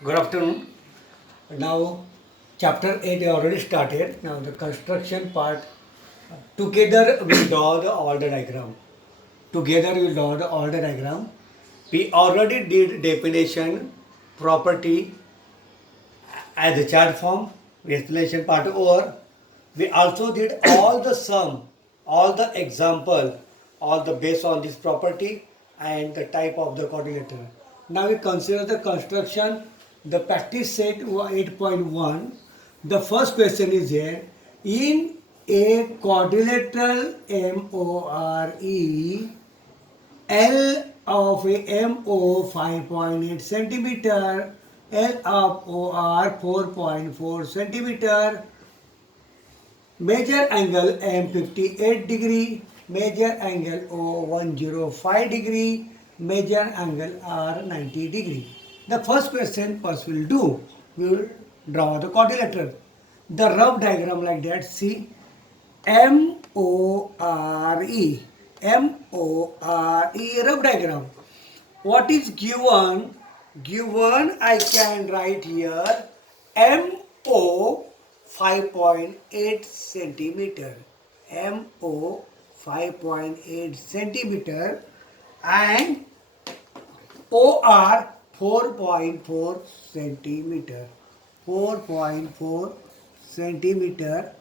Good afternoon. Now, chapter 8 already started. Now, the construction part. Together, we'll draw all the diagram. Together, we'll draw all the diagram. We already did definition, property as a chart form, explanation part over. We also did all the sum, all the example, all the based on this property and the type of the coordinator. Now we consider the construction, the practice set 8.1. The first question is here. In a quadrilateral MORE, L of a MO 5.8 centimeter, L of OR 4.4 centimeter, major angle M 58 degree, major angle O 105 degree, major angle R 90 degree. The first question first we'll do, we will draw the quadrilateral. The rough diagram like that, see MORE, MORE rough diagram. What is given? Given I can write here MO 5.8 centimeter. MO 5.8 centimeter and OR 4.4 centimeter. 4.4 centimeter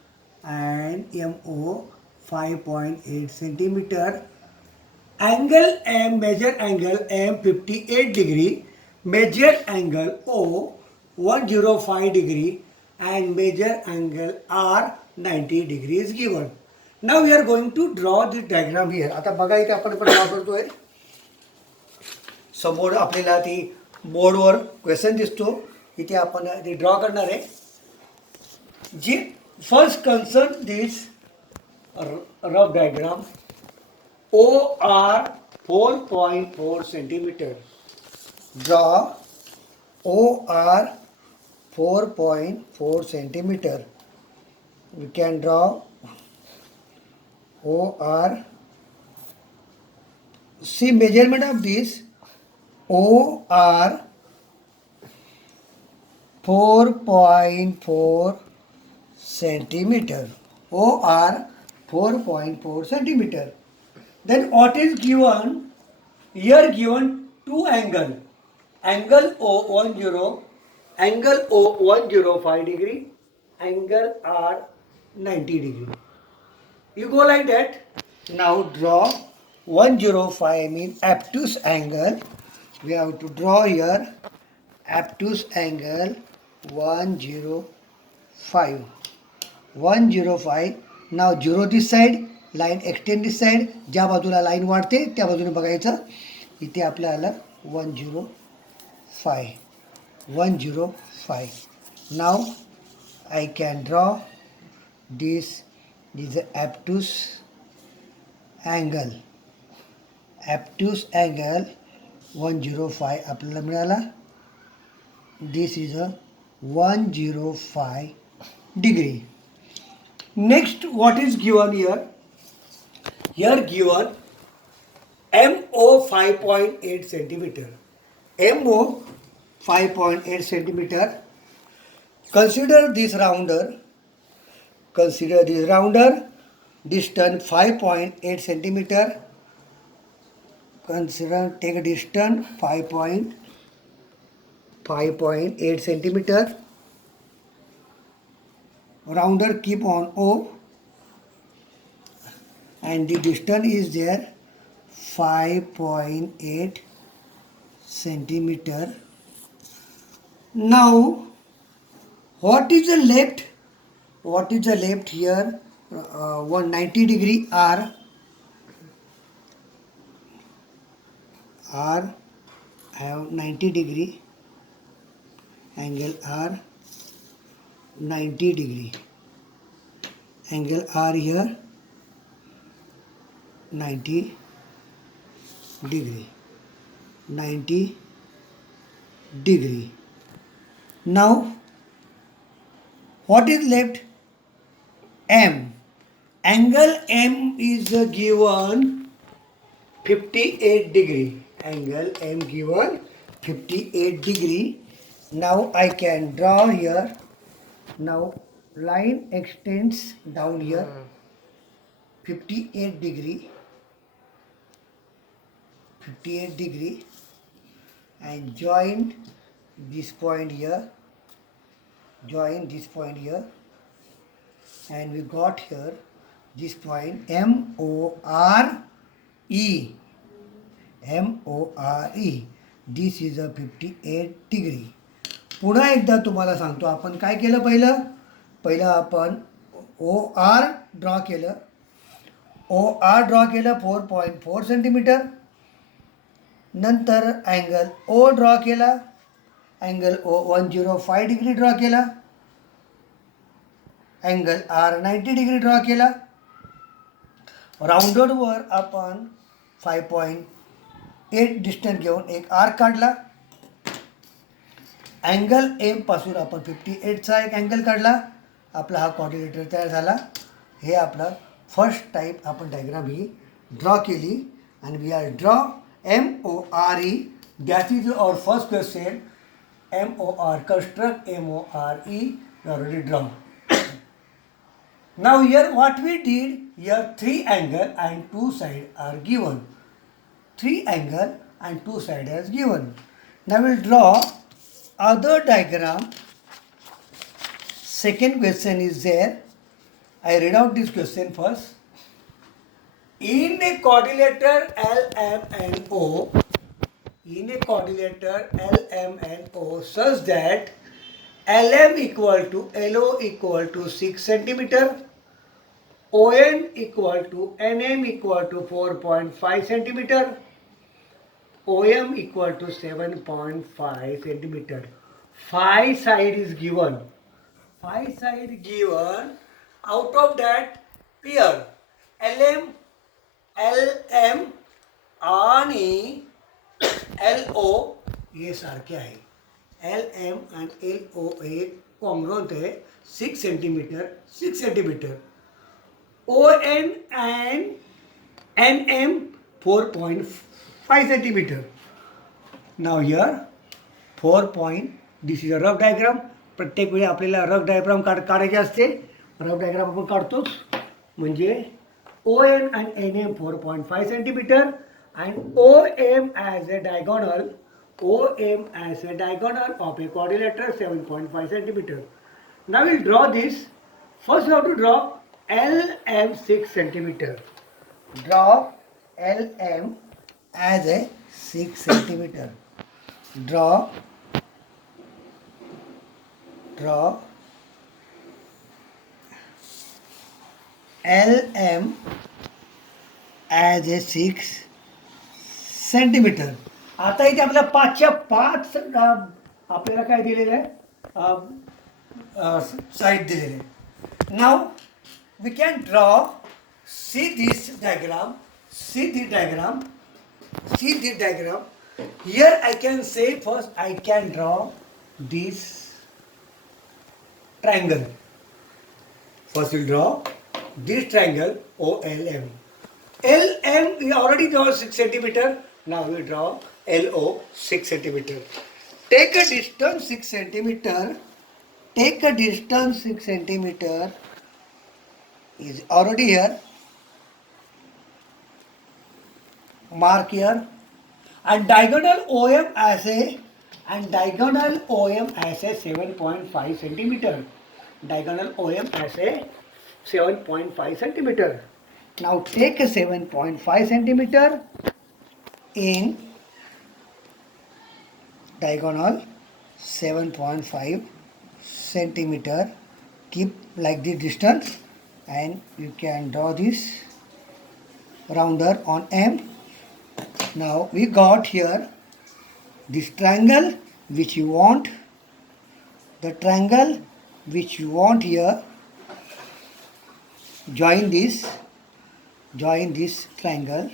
and MO 5.8 centimeter. Angle M, major angle M 58 degree, major angle O 105 degree and major angle R 90 degree is given. Now we are going to draw this diagram here. आता बघा इथे आपण draw करतोय. समोर आपल्याला ती बोर्डवर question दिसतो. इथे आपण ते ड्रॉ करणार आहे. जी first concern this rough diagram OR 4.4 centimeter. Draw OR 4.4 centimeter. We can draw OR. See measurement of this OR 4.4 centimeter. OR 4.4 centimeter. Then what is given? Here given two angle. Angle O10, angle O105 degree, angle R 90 degree. You go like that. Now draw 105 means obtuse angle. We have to draw here obtuse angle 105. 105. Now 0 this side. Line extend this side, ज्या बाजूला line वाढते त्या बाजूने बघायचं. इथे आपलं आलं 105. 105. नाव I can draw this is obtuse angle. obtuse angle 105 आपल्याला मिळाला. This is a 105 degree. Next, what is given here? Here given MO 5.8 centimeter. MO 5.8 centimeter. Consider this rounder. Consider this rounder. Distance 5.8 centimeter. Consider, take a distance 5.8 centimeter. Rounder keep on O. And the distance is there 5.8 centimeter. Now what is the left? What is the left here? 190 degree R. R have 90 degree. Angle R 90 degree. Angle R here 90 degree. 90 degree. Now what is left? M. Angle M is given 58 degree. Angle M given 58 degree. Now I can draw here. Now line extends down here 58 degree, 58 degree, and join this point here, join this point here, and we got here this point M-O-R-E, M-O-R-E. This is a 58 degree. पुन्हा एकदा तुम्हाला सांगतो, आपण काय केलं पहिलं आपण OR draw केलं, OR ड्रॉ केलं 4.4 सेंटीमीटर. नंतर अँगल O ड्रॉ केला, अँगल O 105 डिग्री ड्रॉ केला, अँगल R 90 डिग्री ड्रॉ केला. राऊंडरवर आपण 5.8 डिस्टन्स घेऊन एक आर्क काढला. अँगल एम पासून आपण 58चा एक अँगल काढला. आपला हा क्वाड्रिलेटर तयार झाला. हे आपला फर्स्ट टाईप आपण डायग्राम ही ड्रॉ केली. आणि we are draw MORE. That is our first question. MOR, construct MORE. We already drawn. Now here what we did, here 3 angle and 2 side are given. 3 angle and 2 side is given. Now we'll draw other diagram. Second question is there. I read out this question first. In a quadrilateral LMNO, in a quadrilateral LMNO such that LM equal to LO equal to 6 centimeter, ON equal to NM equal to 4.5 centimeter, OM equal to 7.5 centimeter. 5 side is given. 5 side given. Out of that, here LM, LM आणि LO हे सारखे आहे. LM आणि LO हे congruent आहे. 6 centimetre 6 centimetre. ON and NM 4.5 centimeter. Now here 4 point. This is a rough diagram. प्रत्येक वेळी आपल्याला rough diagram काढायचे असते. रफ डायग्राम आपण काढतोच. म्हणजे ON and NM 4.5 centimeter and OM as a diagonal, OM as a diagonal of a quadrilateral 7.5 centimeter. Now we'll draw this. First we have to draw LM 6 centimeter. Draw LM as a 6 centimeter. Draw LM as a 6 centimetre. आता इथे आपल्याला 5च्या 5 आपल्याला काय दिलेलं आहे, side दिलेले आहे. नाव we can draw, see this diagram, see the diagram. Here I can say first I can draw this triangle. First we'll draw this triangle OLM. LM we already draw 6 centimeter. Now we draw LO 6 centimeter. Take a distance 6 centimeter. Take a distance 6 centimeter is already here. Mark here. And diagonal OM as a 7.5 centimeter. Diagonal OM as a 7.5 centimeter. Now take a 7.5 centimeter in diagonal 7.5 centimeter. Keep like this distance and you can draw this rounder on M. Now we got here this triangle which you want. The triangle which you want here, join this triangle,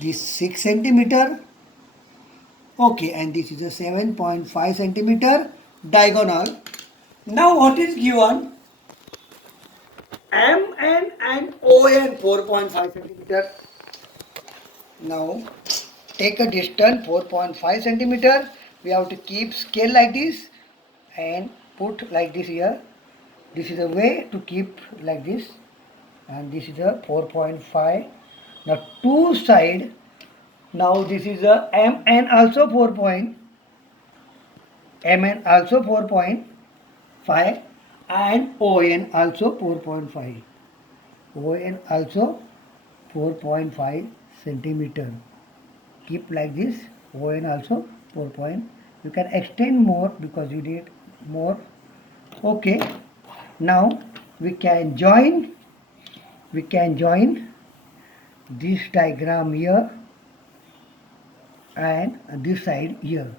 this 6 centimeter. Okay, and this is a 7.5 centimeter diagonal. Now what is given? MN and ON 4.5 centimeter. Now take a distance 4.5 centimeter we have to keep scale like this and put like this here. This is a way to keep like this, and this is a 4.5. Now two side. Now this is a MN also 4 point. MN also 4.5 and ON also 4.5. ON also 4.5 centimeter. Keep like this. ON also 4 point. You can extend more because you need more. Okay. Now we can join this diagram here and this side here,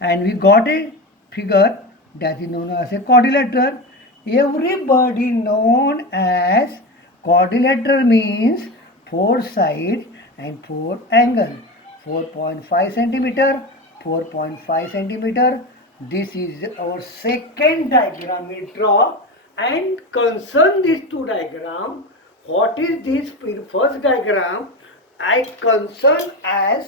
and we got a figure that is known as a quadrilateral. Everybody known as quadrilateral means 4 side and 4 angle. 4.5 centimeter, 4.5 centimeter. This is our second diagram we draw, and concern these two diagram. What is this first diagram? I concern as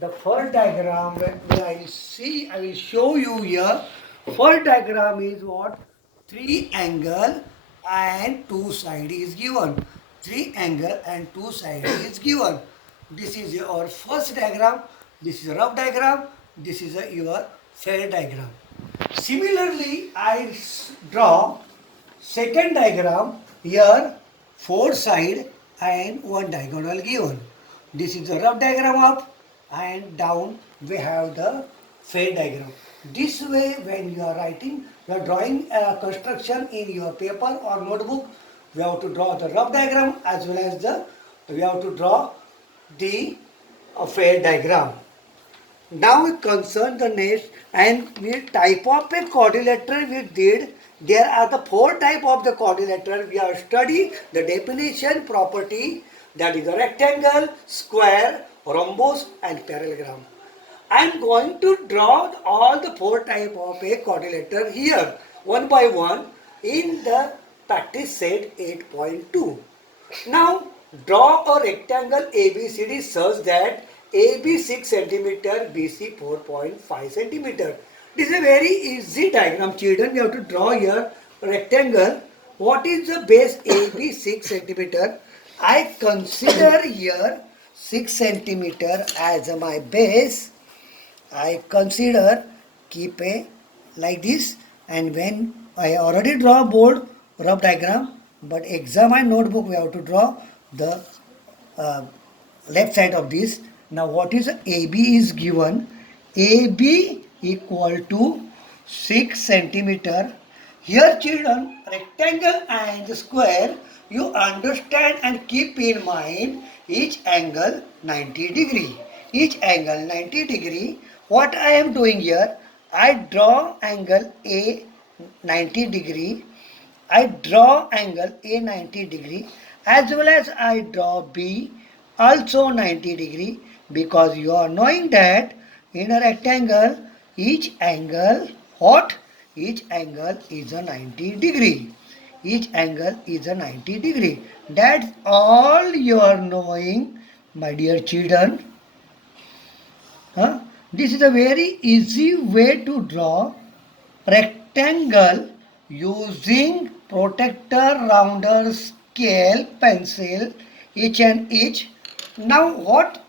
the first diagram where I will show you here. First diagram is what? 3 angle and 2 side is given. 3 angle and 2 side is given. This is your first diagram. This is a rough diagram. This is your fair diagram. Similarly, I draw second diagram. Here 4 side and 1 diagonal given. This is the rough diagram up, and down we have the fair diagram. This way, when you are writing, you are drawing a construction in your paper or notebook, we have to draw the rough diagram as well as we have to draw the fair diagram. Now we concern the next, and we type of a quadrilateral we did. There are the 4 type of the quadrilateral. We have studied the definition property, that is the rectangle, square, rhombus and parallelogram. I am going to draw all the 4 type of a quadrilateral here one by one in the practice set 8.2. Now draw a rectangle ABCD such that AB 6 cm, BC 4.5 cm. This is a very easy diagram, children. We have to draw here rectangle. What is the base AB 6 cm? I consider here 6 cm as my base. I consider keep a like this, and when I already draw board rough diagram, but exam and notebook we have to draw the left side of this. Now what is AB is given? AB equal to 6 centimeter. Here children, rectangle and square, you understand and keep in mind each angle 90 degree. Each angle 90 degree. What I am doing here, I draw angle A 90 degree. I draw angle A 90 degree, as well as I draw B also 90 degree, because you are knowing that in a rectangle each angle what? Each angle is a 90 degree. Each angle is a 90 degree. That's all you are knowing, my dear children. This is a very easy way to draw rectangle using protractor, rounder, scale, pencil, each and each. Now what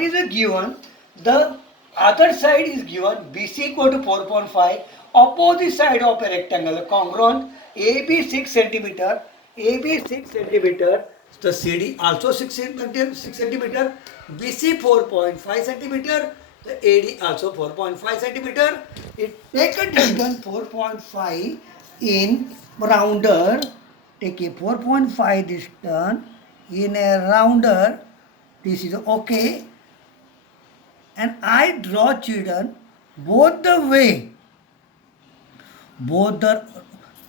is a given? The other side is given BC equal to 4.5, opposite side of a rectangle, congruent, AB 6 centimeter, AB 6 centimeter, the CD also 6 centimeter, BC 4.5 centimeter, the AD also 4.5 centimeter. It take a distance 4.5 in rounder, take a 4.5 distance in a rounder. This is okay, and I draw children both the way, both the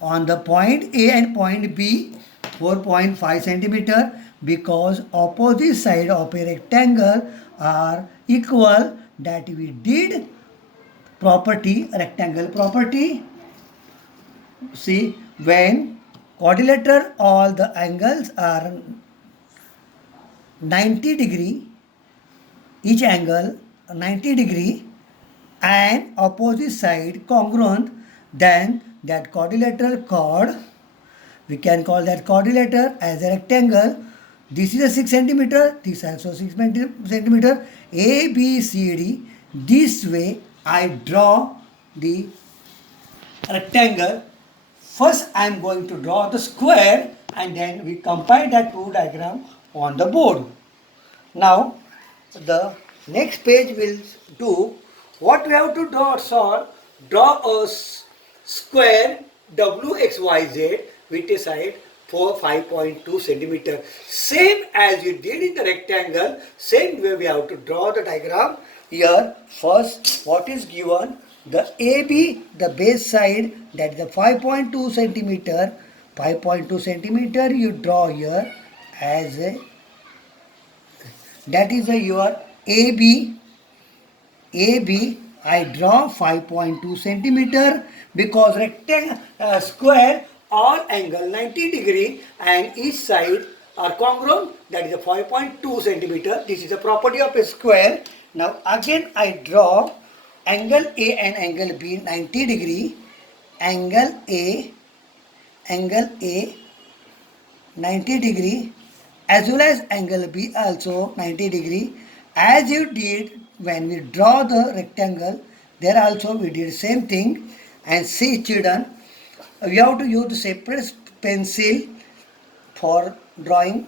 on the point A and point B 4.5 centimeter, because opposite side of a rectangle are equal, that we did property, rectangle property. See, when quadrilateral all the angles are 90 degree, each angle 90 degree, and opposite side congruent, then that quadrilateral chord, we can call that quadrilateral as a rectangle. This is a 6 centimeter, this also 6 centimeter, A, B, C, D. This way I draw the rectangle. First I am going to draw the square and then we compile that two diagram on the board. Now the next page will do what we have to draw. So draw a square WXYZ with a side for 5.2 centimeter. Same as you did in the rectangle, same way we have to draw the diagram. Here first what is given, the AB, the base side, that is the 5.2 centimeter. 5.2 centimeter you draw here as a, that is a your AB. AB I draw 5.2 centimeter because rectangle square all angle 90 degree and each side are congruent, that is a 5.2 centimeter. This is a property of a square. Now again I draw angle A and angle B 90 degree. Angle A 90 degree as well as angle B also 90 degree. As you did when we draw the rectangle, there also we did same thing. And see children, we have to use the separate pencil for drawing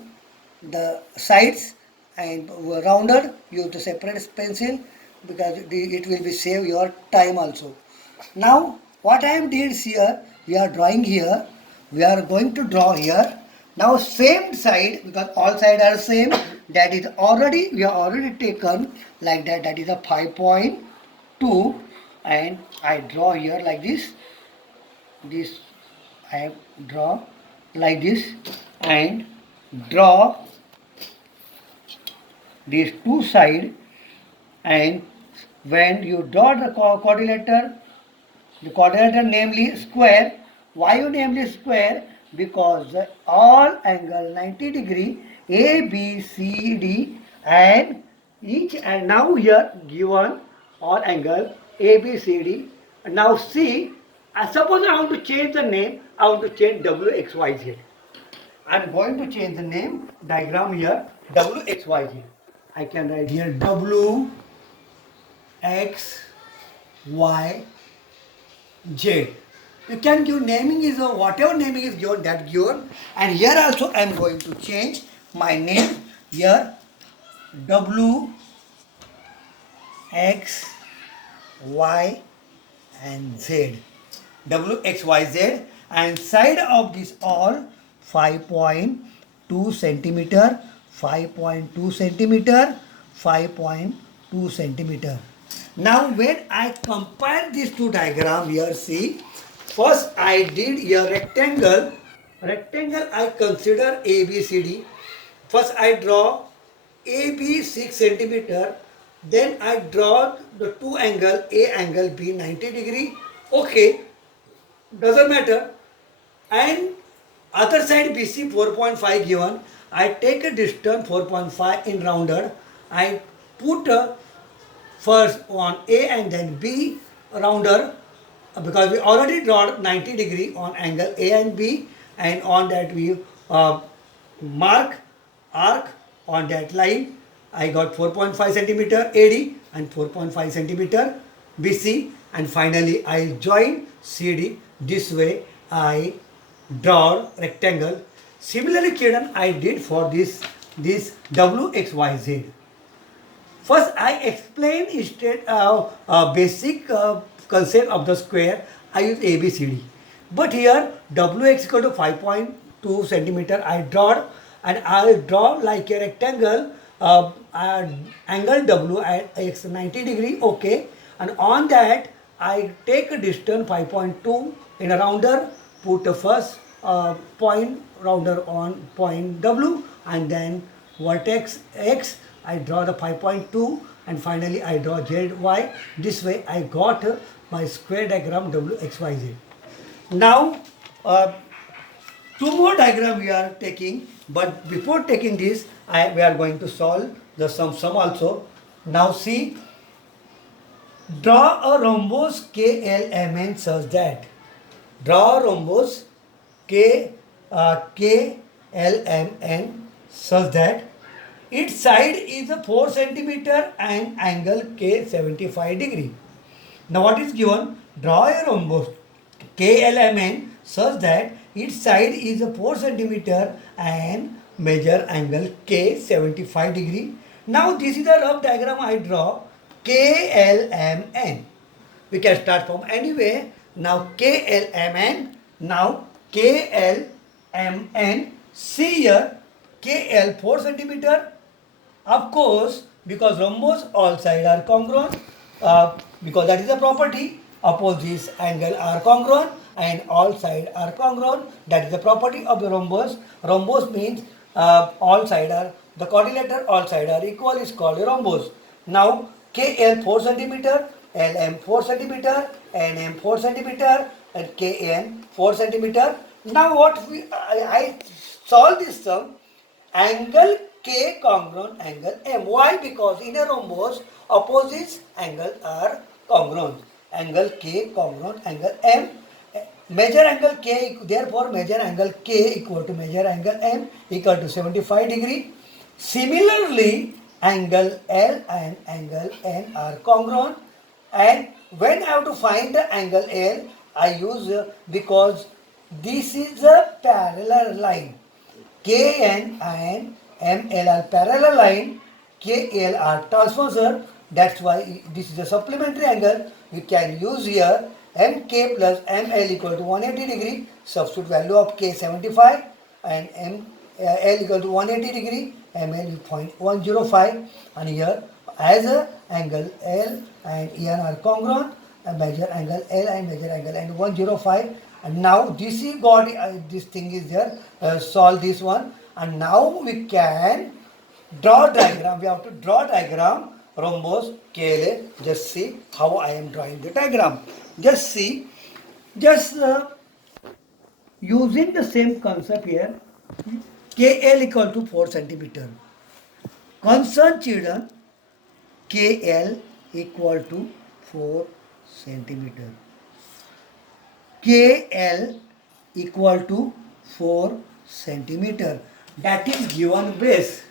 the sides, and rounded use the separate pencil because it will be save your time also. Now what I am did here, we are drawing here, we are going to draw here. Now same side, because all sides are same, that is already, we have already taken like that, that is a 5.2 and I draw here like this. This I draw like this and draw these two sides. And when you draw the quadrilateral, the quadrilateral namely square. Why you namely square? Because all angle 90 degree A, B, C, D and each, and now here given all angle A, B, C, D. Now see, suppose I want to change the name, I want to change WXYZ. I am going to change the name diagram here WXYZ. I can write here W, X, Y, Z. You can give naming is whatever naming is given, that given. And here also I am going to change my name here W, X, Y and Z. W, X, Y, Z, and side of this all 5.2 centimeter, 5.2 centimeter, 5.2 centimeter. Now when I compare these two diagrams here, see, first I did here rectangle. Rectangle I consider ABCD. First I draw AB 6 centimeter. Then I draw the two angle A angle B 90 degree. Okay, doesn't matter. And other side BC 4.5 given. I take a distance 4.5 in rounded. I put first on A and then B rounder, because we already drawn 90 degree on angle A and B, and on that we mark arc on that line. I got 4.5 centimeter AD and 4.5 centimeter BC, and finally I join CD. This way I draw rectangle. Similarly children, I did for this WXYZ. First, I explain instead basic concept of the square. I use ABCD. But here WX equal to 5.2 centimeter. I draw, and I draw like a rectangle. Angle W at x 90 degree. Okay, and on that I take a distance 5.2 in a rounder. Put the first point rounder on point W, and then vertex X. I draw the 5.2 and finally I draw ZY. This way I got my square diagram WXYZ. Now two more diagram we are taking, but before taking this we are going to solve the sum also. Now see, Draw a rhombus KLMN such that. Draw a rhombus KLMN such that its side is a 4 centimeter and angle K 75 degree. Now what is given? Draw a rhombus KLMN such that its side is a 4 centimeter and measure angle K 75 degree. Now this is the rough diagram I draw KLMN. We can start from anywhere. Now KLMN. Now KLMN. See here KL 4 centimeter. Of course, because rhombus all sides are congruent, because that is a property, opposite angle are congruent and all sides are congruent. That is the property of the rhombus. Rhombus means all sides are, the quadrilateral all sides are equal is called a rhombus. Now KL 4 centimeter, LM 4 centimeter, NM 4 centimeter and KN 4 centimeter. Now what I solve this sum. Angle K congruent angle M. Why? Because in a rhombus, opposite angles are congruent. Angle K congruent angle M. Measure angle K, therefore measure angle K equal to measure angle M equal to 75 degree. Similarly, angle L and angle N are congruent. And when I have to find the angle L, I use because this is a parallel line. KN and ML are parallel line, KL are transversal. That's why this is a supplementary angle. We can use here MK plus ML equal to 180 degree. Substitute value of K 75 and ML equal to 180 degree. ML is 0.105 and here as a angle L and EN are congruent. And measure angle L and measure angle N 105. And now this is got this thing is there. Solve this one, and now we can draw diagram. We have to draw diagram rhombus KLA. Just see how I am drawing the diagram. Just see, just using the same concept here. KL equal to 4 centimeter. Concern children, KL equal to 4 centimeter. KL equal to 4 centimeter. That is given base.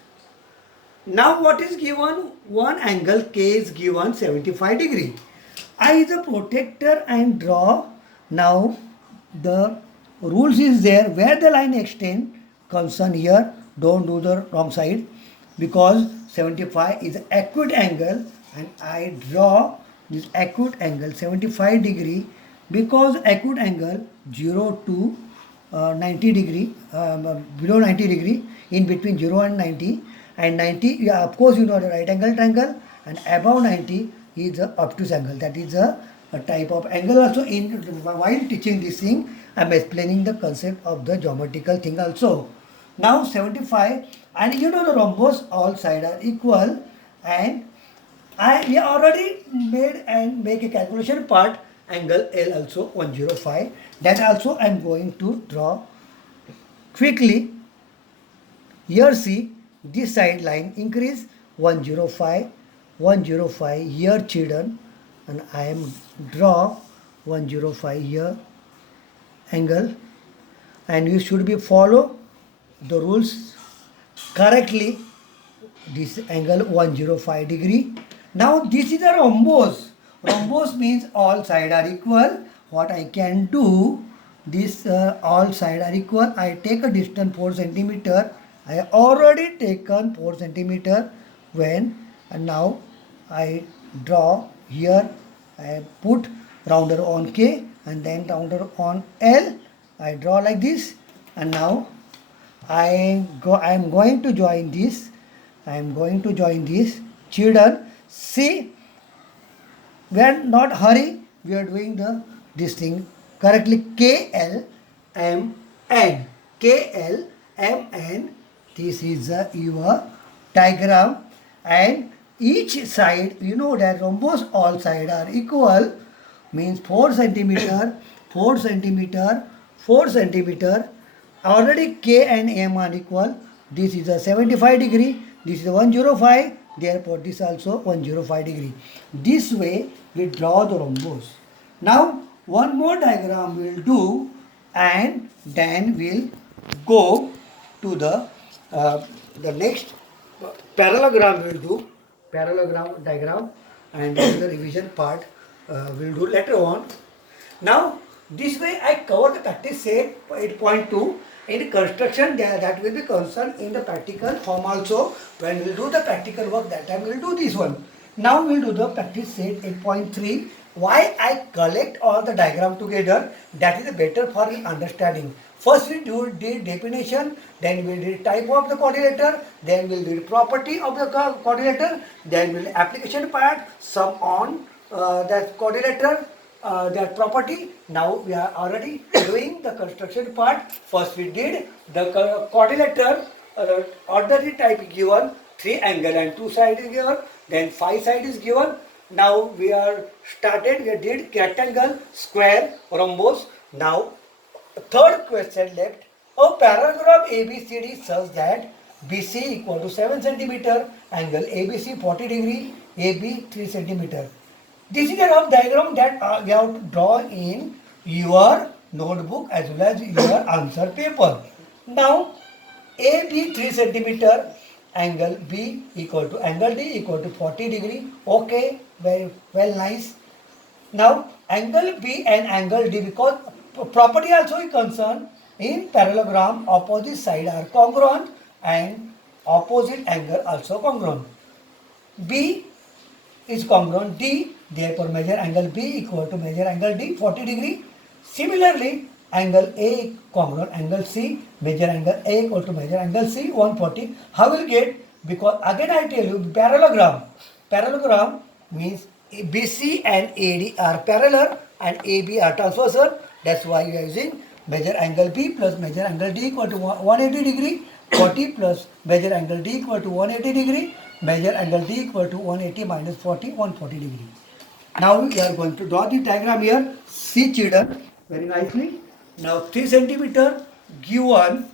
Now what is given? One angle K is given 75 degree. I is a protector and draw. Now the rules is there where the line extend. Concern here, don't do the wrong side because 75 is acute angle and I draw this acute angle 75 degree because acute angle 0 to 90 degree, below 90 degree, in between 0 and 90, and 90, yeah, of course you know the right angle triangle, and above 90 is the obtuse angle. That is a type of angle also. In while teaching this thing, I am explaining the concept of the geometrical thing also. Now 75, and you know the rhombus all sides are equal, and we already made and make a calculation part. Angle L also 105. That also I am going to draw quickly. Here see this side line increase 105, 105 here children, and I am draw 105 here angle, and you should be follow the rules correctly. This angle 105 degree. Now this is a rhombus. Rhombus means all sides are equal. What I can do, this all sides are equal. I take a distance 4 centimeter. I already taken 4 centimeter when, and now I draw here. I put rounder on K and then rounder on L. I draw like this, and now I am going to join this. I am going to join this. Children, see. We are not hurry. We are doing this thing correctly. KL M N. KL M N. This is your diagram, and each side, you know that rhombus all sides are equal, means 4 centimeter, 4 centimeter, 4 centimeter. Already K and M are equal. This is a 75 degree. This is a 105. therefore this also 105 degree. This way we draw the rhombus. Now one more diagram we'll do, and then we'll go to the next parallelogram we'll do, parallelogram diagram, and then the revision part we'll do later on. Now, this way I cover the practice set 8.2. In construction, that will be concerned in the practical form also. When we'll do the practical work, that time we'll do this one. Now we'll do the practice set 8.3. Why I collect all the diagram together, that is better for understanding. First we do the definition, then we'll do type of the coordinator, then we'll do property of the coordinator, then we'll application part, sum on that coordinator, that property. Now we are already doing the construction part. First we did the coordinator, ordinary type given, 3 angle and 2 side is given, then 5 side is given. Now we did rectangle, square, rhombus. Now third question left. A parallelogram ABCD such that BC equal to 7 centimeter, angle ABC 40 degree, AB 3 centimeter. This is a rough diagram that you have to draw in your notebook as well as your answer paper. Now AB 3 centimeter, angle B equal to angle D equal to 40 degree. Okay, very well, nice. Now angle B and angle D, because property also is concerned in parallelogram, opposite side are congruent and opposite angle also congruent. B is congruent D, therefore measure angle B equal to measure angle D 40 degree. Similarly, angle A congruent angle C, measure angle A equal to measure angle C 140. How will get? Because again I tell you parallelogram. Parallelogram means BC and AD are parallel and AB are transversal. That's why we are using measure angle B plus measure angle D equal to 180 degree. 40 plus measure angle D equal to 180 degree. Measure angle D equal to 180 minus 40, 140 degree. Now we are going to draw the diagram here. See children very nicely. Now 3 centimeter given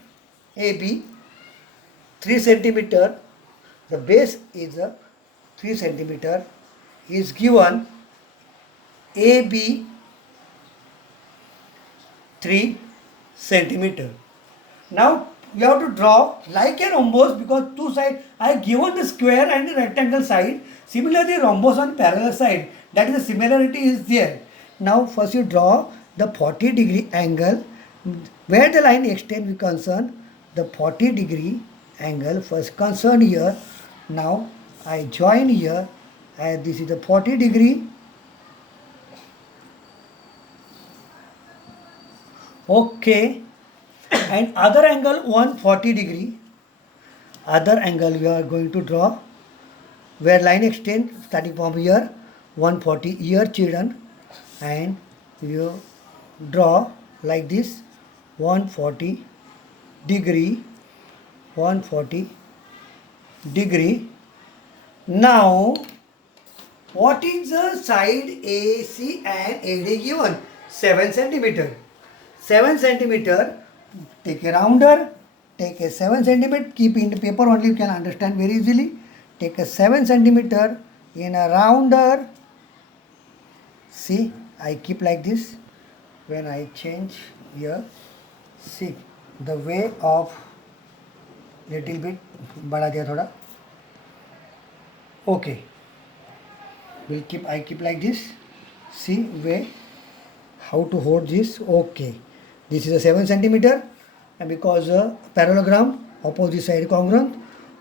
AB, 3 centimeter, the base is 3 centimeter is given, AB 3 centimeter. Now we have to draw like a rhombus, because two sides I have given the square and the rectangle side. Similarly, rhombus on parallel side, that is the similarity is there. Now first you draw the 40 degree angle where the line extends we concern the 40 degree angle first concerned here. Now I join here, and this is the 40 degree. Okay, and other angle 140 degree. Other angle we are going to draw where line extend starting from here 140 here children, and you draw like this 140 degree, 140 degree. Now what is the side AC and AD given? 7 centimeter. 7 centimeter, take a rounder, take a 7 centimeter, keep in the paper only, you can understand very easily. Take a 7 centimeter in a rounder. See, I keep like this. When I change here, see the way of little bit बड़ा दिया थोड़ा. Okay, I keep like this. See way how to hold this. Okay, this is a 7 centimeter, and because parallelogram opposite side congruent,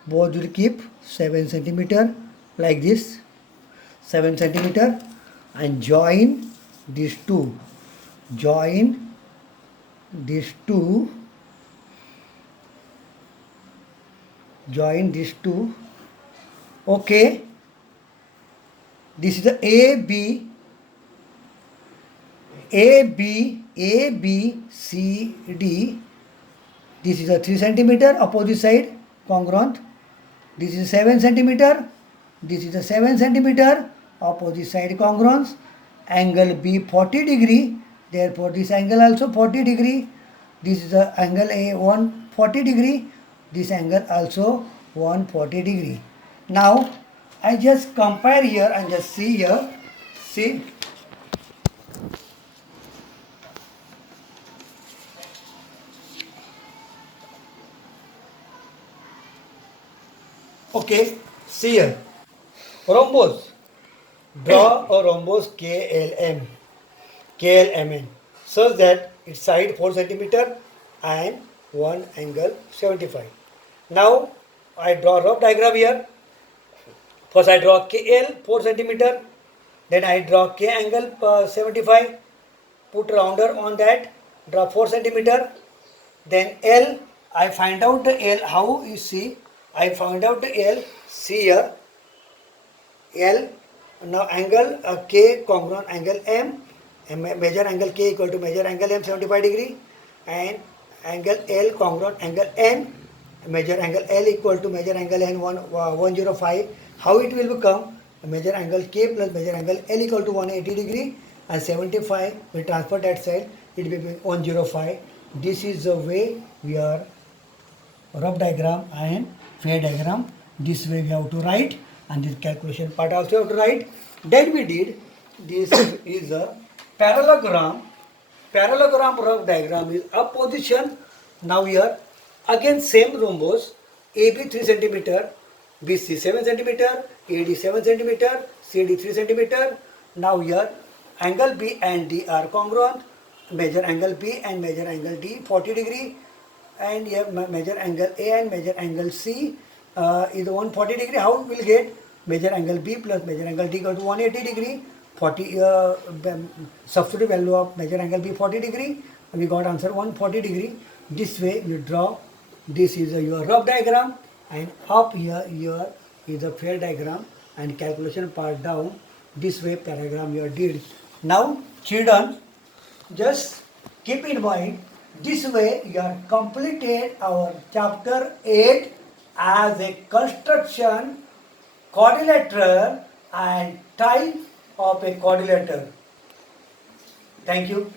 both will keep 7 centimeter like this, 7 centimeter, and join these two. Join these two. Join these two. Okay. This is the AB, C, D. This is a 3 centimeter opposite side congruent. This is 7 centimeter. This is a 7 centimeter opposite side congruence. Angle B 40 degree. Therefore this angle also 40 degree. This is the angle A 140 degree. This angle also 140 degree. Now I just compare here and just see here. See. Okay, see here. Rhombus. Draw a rhombus KLMN such that its side 4 centimeter and one angle 75. Now I draw rough diagram here. First I draw KL 4 centimeter, then I draw K angle 75, put rounder on that, draw 4 centimeter, then L, I find out the L, how you see, I found out the L, see here, L, now angle K congruent angle M, and measure angle K equal to measure angle M 75 degree, and angle L congruent angle N, measure angle L equal to measure angle N 105. How it will become? Measure angle K plus measure angle L equal to 180 degree, and 75 will transfer that side, it will be 105. This is the way we are rough diagram and fair diagram. This way we have to write, and this calculation part also have to write. Then we did, this is a parallelogram. Parallelogram rough diagram is up position. Now here again same rhombus, AB 3 centimeter, BC 7 centimeter, AD 7 centimeter, CD 3 centimeter. Now here angle B and D are congruent. Measure angle B and measure angle D 40 degree, and here measure angle A and measure angle C is 140 degree. How we will get? Measure angle B plus measure angle D equal to 180 degree. 40 substitute value of measure angle B 40 degree. We got answer 140 degree. This way you draw. This is your rough diagram, and up here is a fair diagram, and calculation part down. This way paragraph you did. Now children, just keep in mind, this way you are completed our chapter 8 as a construction, quadrilateral and type of a quadrilateral. Thank you.